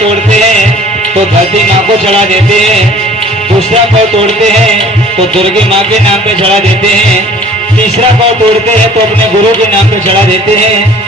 तोड़ते हैं तो धरती माँ को चढ़ा देते हैं, दूसरा पाव तोड़ते हैं तो दुर्गे माँ के नाम पे चढ़ा देते हैं, तीसरा पाव तोड़ते हैं तो अपने गुरु के नाम पे चढ़ा देते हैं।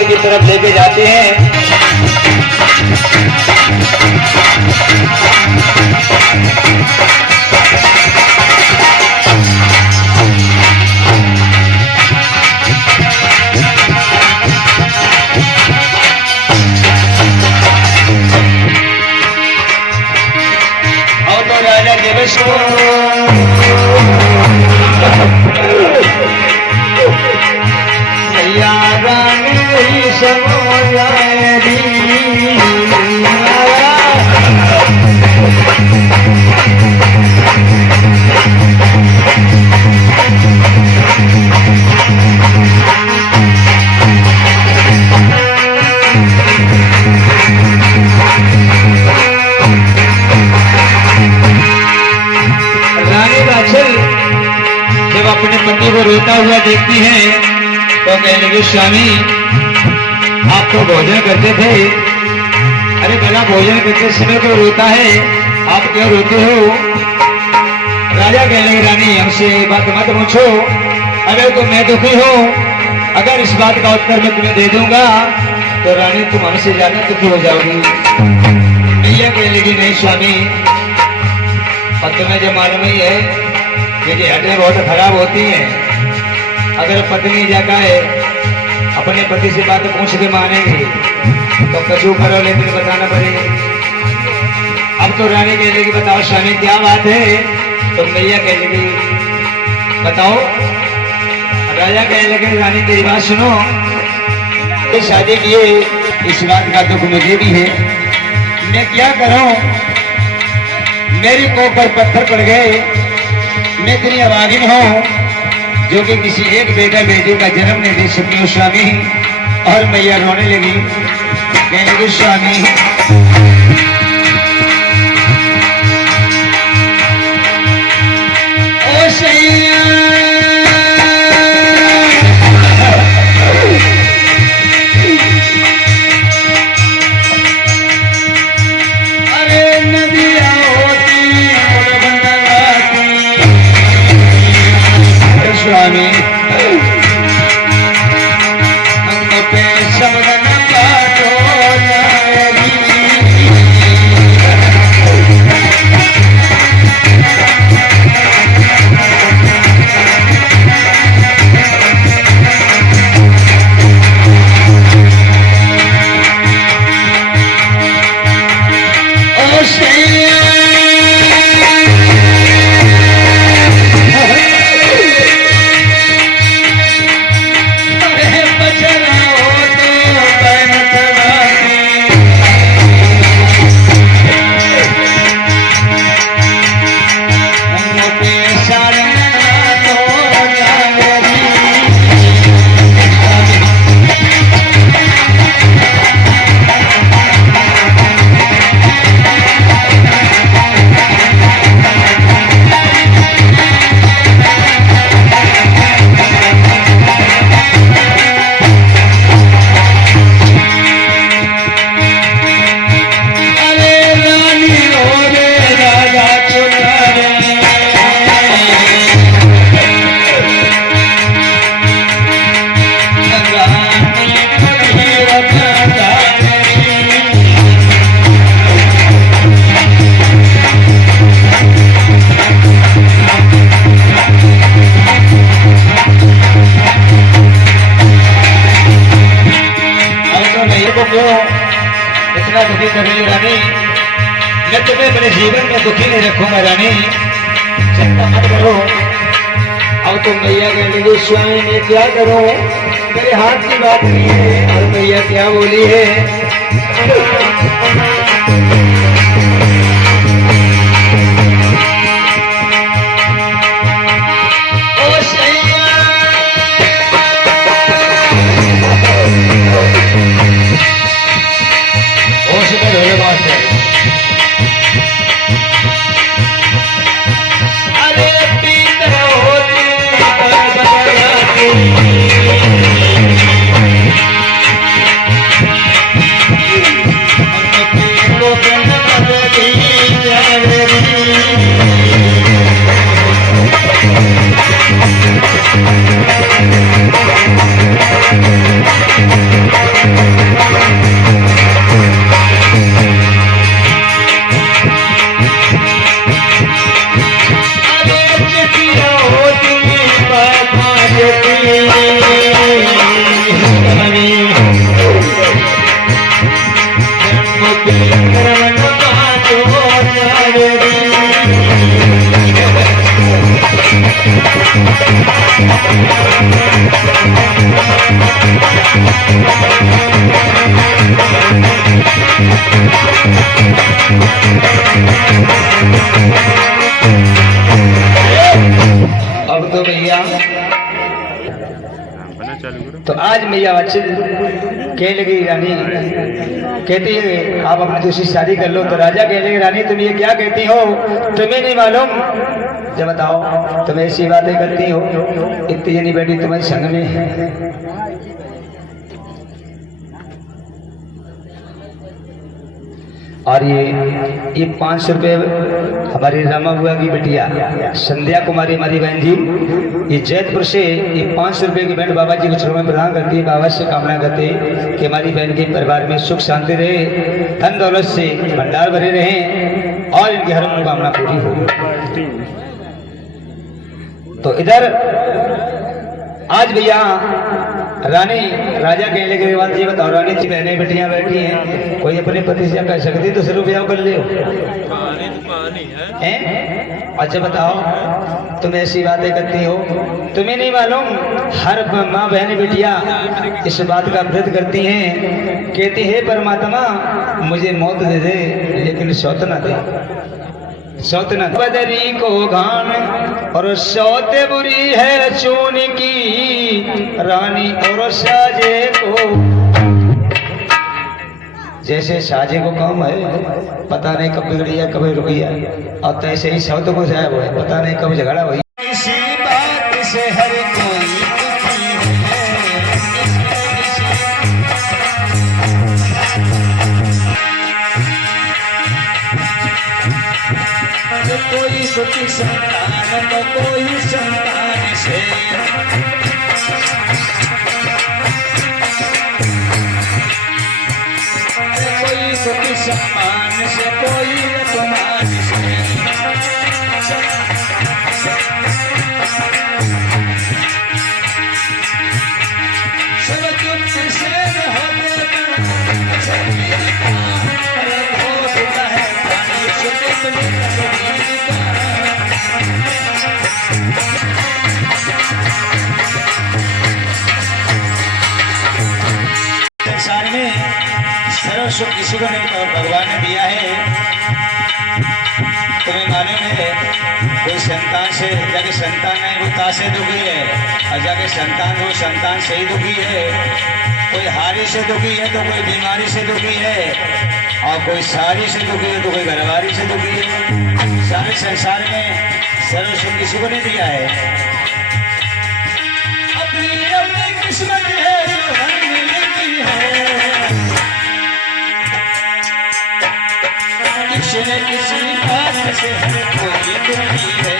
की तरफ लेके जाते हैं। और तो राजा देवेश जब अपने पति को रोता हुआ देखती है तो कहने लगी, स्वामी आप तो भोजन करते थे, अरे भला भोजन करते समय तो रोता है, आप क्यों रोते हो? राजा कहने लगे, रानी हमसे बात मत पूछो, अगर तो मैं दुखी हूँ, अगर इस बात का उत्तर मैं तुम्हें दे दूंगा तो रानी तुम हमसे ज्यादा दुखी हो जाओगी। भैया कहने लगी, नहीं स्वामी, और तुम्हें जो मालूम ही है ये हड्डियां बहुत खराब होती हैं, अगर पत्नी जगह है अपने पति से बात पूछ के मानेगी तो कचू करो, लेकिन बताना पड़ेगा। अब तो रानी कह लेगी, बताओ स्वामी क्या बात है? तो मैया कह लेगी, बताओ। राजा कह लगे, रानी तेरी बात सुनो, तो शादी किए इस बात का दुख मुझे भी है, मैं क्या करूं? मेरी कोख पर पत्थर पड़ गए, मैं इतनी अभागिन हूँ जो कि किसी एक बेटा बेटी का जन्म नहीं दे सकी हूँ स्वामी। और मैया रोने लगी, कहने लगी, स्वामी ओ सैया अपने जीवन में दुखी नहीं रखूंगा रानी, चिंता मत करो। अब तो मैया कहने लगी स्वामी मैं क्या करूं, मेरे हाथ की बात नहीं है। और मैया क्या बोली है, अब तो भैया तो आज मैया बच्चे कह लगी रानी, कहती है आप अपनी दूसरी शादी कर लो। तो राजा कह लगे रानी तुम ये क्या कहती हो, तुम्हें नहीं मालूम, जब बताओ तुम ऐसी बातें करती हो, इतनी जनी बेटी तुम्हारे संग में। और ये 500 रुपये हमारी रामा बुआ की बिटिया संध्या कुमारी हमारी बहन जी, ये जैतपुर से ये 500 रुपये की भेंट बाबा जी को चरणों में प्रदान करती है। बाबा से कामना करते कि हमारी बहन के परिवार में सुख शांति रहे, धन दौलत से भंडार भरे रहे और इनकी हर मनोकामना पूरी हो। तो इधर आज भैया रानी राजा कहने लगे बात ये बताओ रानी जी बहनें बेटियां बैठी हैं, कोई अपने पति से कह सकती तो सिर्फ ब्याह कर ले हैं। अच्छा बताओ तुम ऐसी बातें करती हो, तुम्हें नहीं मालूम हर माँ बहन बेटियां इस बात का व्रत करती हैं, कहती है परमात्मा मुझे मौत दे दे लेकिन सौत ना दे, सौत न बदरी को घान और सौते बुरी है चून की रानी और साजे को। जैसे साजे को काम है पता नहीं कब बिगड़ी है कब रुकी है, और तैसे ही सौत को जाए वो है पता नहीं कब झगड़ा हुई। इसी बात से हर कोई कोई सुखी संतान तो कोई संतान से, कोई सुखी सम्मान से कोई अपमान से। सब तुम से होता है संसार में सर्व सुख किसी को नहीं भगवान ने दिया है। तुम्हें मालूम है कोई संतान से जाके संतान है वो तासे दुखी है, और जाके संतान वो संतान से ही दुखी है। कोई हारी से दुखी है तो कोई बीमारी से दुखी है, और कोई सारी से दुखी है तो कोई घरवारी से दुखी है। सारे संसार में सर्व सुख किसी को नहीं दिया है, अपनी अपनी किस्मत है जो हर मिलती है। किसी न किसी बात से हर कोई दुखी है।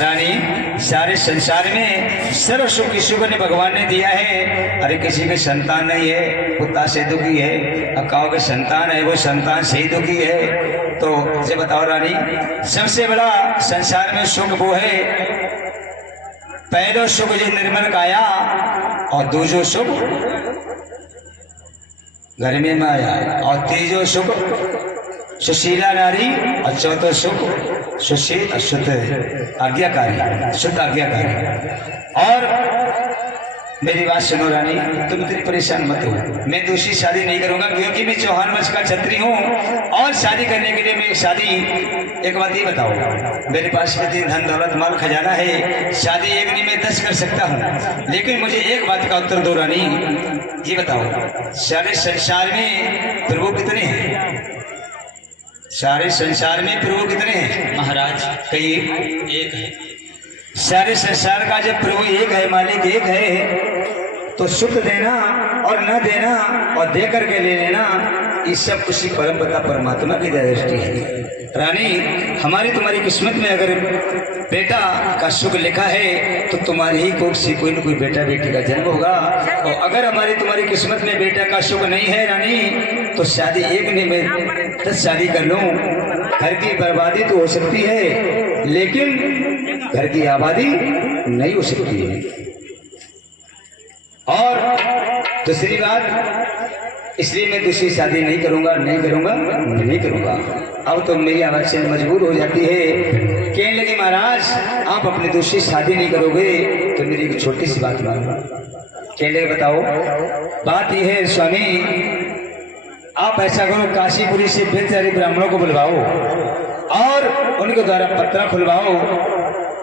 रानी सारे संसार में सर्व सुख किसी को ने भगवान ने दिया है। अरे किसी के संतान नहीं है पुता से दुखी है, अब कहो के संतान है वो संतान से ही दुखी है। तो ये बताओ रानी सबसे बड़ा संसार में सुख वो है पहलो सुख जो निर्मल काया और दूसरो सुख घर में माया और तीजो सुख सुशीला नारी और चौथो सुख सुशील अशुद्ध आज्ञाकारी शुद्ध आज्ञाकारी। और मेरी बात सुनो रानी, तुम इतनी परेशान मत हो। मैं दूसरी शादी नहीं करूंगा क्योंकि मैं चौहान वंश का छत्री हूँ और शादी करने के लिए मैं शादी एक बात ये बताओ, मेरे पास कितनी धन दौलत माल खजाना है, शादी एक नहीं मैं 10 कर सकता हूँ, लेकिन मुझे एक बात का उत्तर दो रानी, ये बताओ सारे संसार में प्रभु कितने हैं? सारे संसार में प्रभु कितने हैं महाराज? कहिए। एक है। सारे संसार का जब प्रभु एक है, मालिक एक है, तो सुख देना और न देना और दे करके ले लेना, इस सब उसी परम पिता परमात्मा की दृष्टि है। रानी, हमारी तुम्हारी किस्मत में अगर बेटा का सुख लिखा है तो तुम्हारी ही कोख से कोई न कोई बेटा बेटी का जन्म होगा। और अगर हमारी तुम्हारी किस्मत में बेटा का सुख नहीं है रानी, तो शादी एक नहीं मैं 10 शादी कर लूं। घर की बर्बादी तो हो सकती है लेकिन घर की आबादी नहीं हो सकती है। और दूसरी बात, इसलिए मैं दूसरी शादी नहीं करूंगा, नहीं करूंगा, नहीं करूंगा। अब तो मेरी आवाज से मजबूर हो जाती है, कहने लगी महाराज आप अपनी दूसरी शादी नहीं करोगे तो मेरी एक छोटी सी बात मानो। कहने लगे बताओ। बात यह है स्वामी, आप ऐसा करो काशीपुरी से बेचारे ब्राह्मणों को बुलवाओ और उनके द्वारा पत्रा खुलवाओ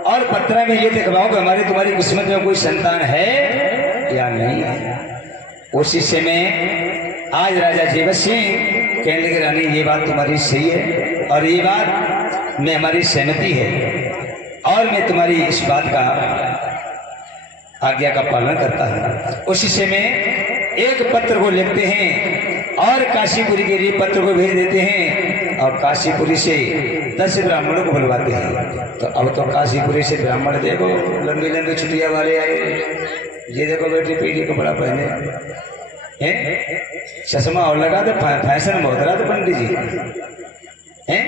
और पत्रा में ये दिखवाओ कि हमारी तुम्हारी किस्मत में कोई संतान है या नहीं है। उसी से मैं आज राजा जीवत सिंह कहने लगे रानी ये बात तुम्हारी सही है और ये बात में हमारी सहमति है और मैं तुम्हारी इस बात का आज्ञा का पालन करता हूँ। उसी से मैं एक पत्र को लिखते हैं और काशीपुरी के लिए पत्र को भेज देते हैं और काशीपुरी से 10 ब्राह्मणों को बुलवाते हैं। तो अब तो काशीपुरी से ब्राह्मण देखो लंबी लंबी छुट्टियां वाले आए, ये देखो बेटी पीढ़ी कपड़ा पहने हैं, चश्मा और लगा दे, फैशन बहुत रहा तो पंडित जी हैं।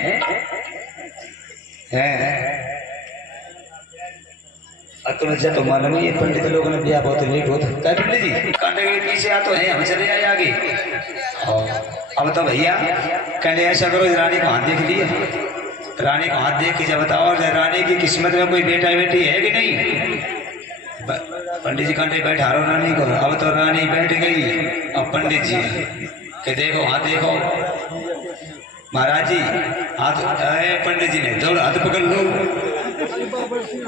तुम अच्छा तो मालूम ये पंडित लोगों ने ब्याह बहुत लेट होता है पंडित जी, कांटे के पीछे आ तो है, हम चले आए आगे। अब तो भैया कहने ऐसा करो रानी को हाथ देख लिया, रानी को हाथ देख के जब बताओ रानी की किस्मत में कोई बेटा बेटी है कि नहीं। पंडित जी कांटे बैठा रहो रानी को। अब तो रानी बैठ गई, अब पंडित जी के देखो हाथ देखो महाराज जी हाथ, पंडित जी ने दौड़ हाथ पकड़ लो।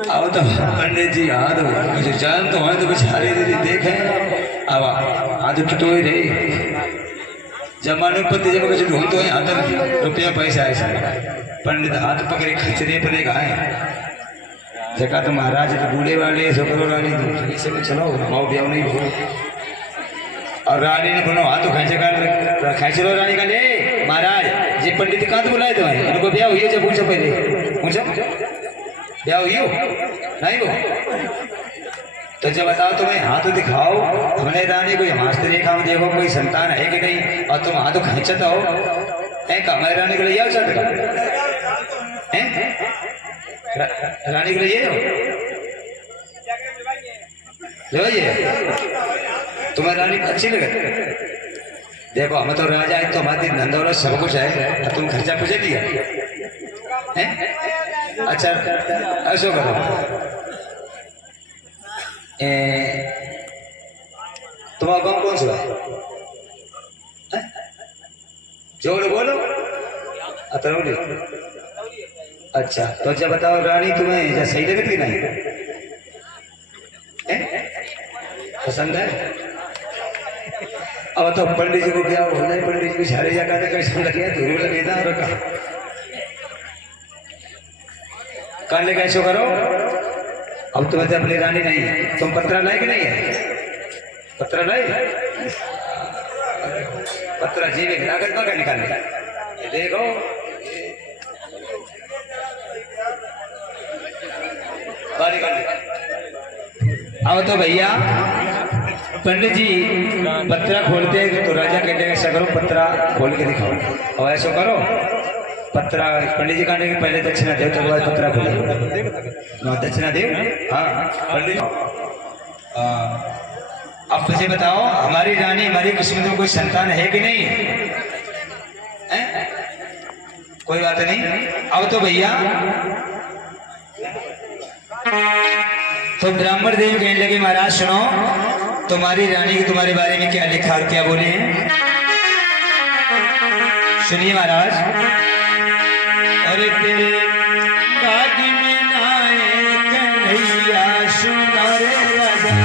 अब तो पंडित जी हाथ मुझे जान तो है तो बेचारे देखे अब हाथ टटोए रहे जमाने पति जब कुछ ढूंढते हैं हाथ रुपया पैसा ऐसा पंडित हाथ पकड़े खचरे पर गाय जगह तो महाराज तो बूढ़े वाले छोकरो रानी तो चलो माओ ब्याह नहीं हो। और रानी ने बोलो हाथ तो खेच लो रानी का ले महाराज जी पंडित कहाँ तो बुलाए तो उनको ब्याह हुई जब पूछो पहले पूछो ब्याह हुई हो नहीं हो तो जब बताओ तुम्हें हाथ दिखाओ। हमने रानी को हमारे देखा देखो कोई संतान है कि नहीं और तुम हाथ खेचत हो हमारे रानी को ले जाओ चल रानी को ले तुम्हें रानी अच्छी लगे। देखो हम तो राजा है तो हमारी धंधौलत सब कुछ है, तुम खर्चा पूछे दिया है? अच्छा ऐसा करो तुम्हारा गाँव कौन सा है? जोड़ बोलो अतरौली। अच्छा तो जब बताओ रानी तुम्हें सही लगती नहीं पसंद है? अब तो पंडित जी को क्या होना है, पंडित जी झाड़े जाकर कैसे लगे धूल लगे था रखा करने कैसे करो। अब तुम्हें तो अपनी रानी नहीं है, तुम पत्रा लाए कि नहीं है? पत्रा लाए पत्रा जीवे लागत का निकालने ये देखो अब तो भैया पंडित जी पत्रा खोलते हैं तो राजा कहते हैं ऐसा करो पत्रा खोल के दिखाओ और ऐसा करो पत्रा पंडित जी कहने के पहले दक्षिणा दे तो बाद पत्रा खोले दक्षिणा दे। हाँ पंडित अब मुझे बताओ हमारी रानी हमारी किस्मत में कोई संतान है कि नहीं है? कोई बात नहीं। अब तो भैया तो ब्राह्मण देव कहने लगे महाराज सुनो तुम्हारी रानी की तुम्हारे बारे में क्या लिखा और क्या बोले हैं सुनिए महाराज। अरे तेरे गादी में नाए कन्हैया सुना रे राजा